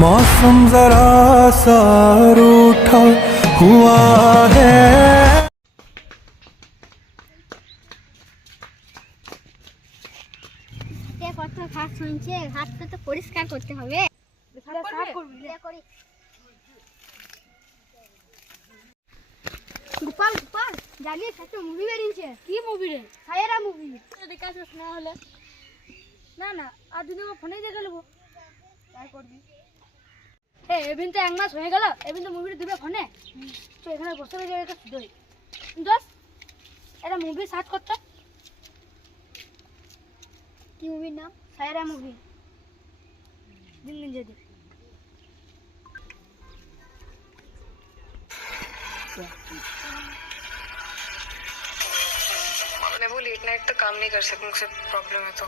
मौसम जरा सा रूठा हुआ है। কত ঘাস শুনছে, ঘাসটা তো পরিষ্কার করতে হবে। গোপাল গোপাল জানিস একটা মুভি বেরিয়েছে। কি মুভি রে? সায়রা মুভি। দেখে আসিস না হলে? না না, আর দুদিন ফোনেই দেখে নেবো। তাই করবি। এবিন তো 1 মাস হয়ে গেল, এবিন তো মুভিটা দিবে ফোনে। তো এখানে বসে রয়েছে একটা দই দোস, এটা মুভি সার্চ করতে। কি মুভির নাম? সায়রা মুভি। দিন দিন যদি मैं वो लेट नाइट तक काम नहीं कर सकती, मुझसे प्रॉब्लम है तो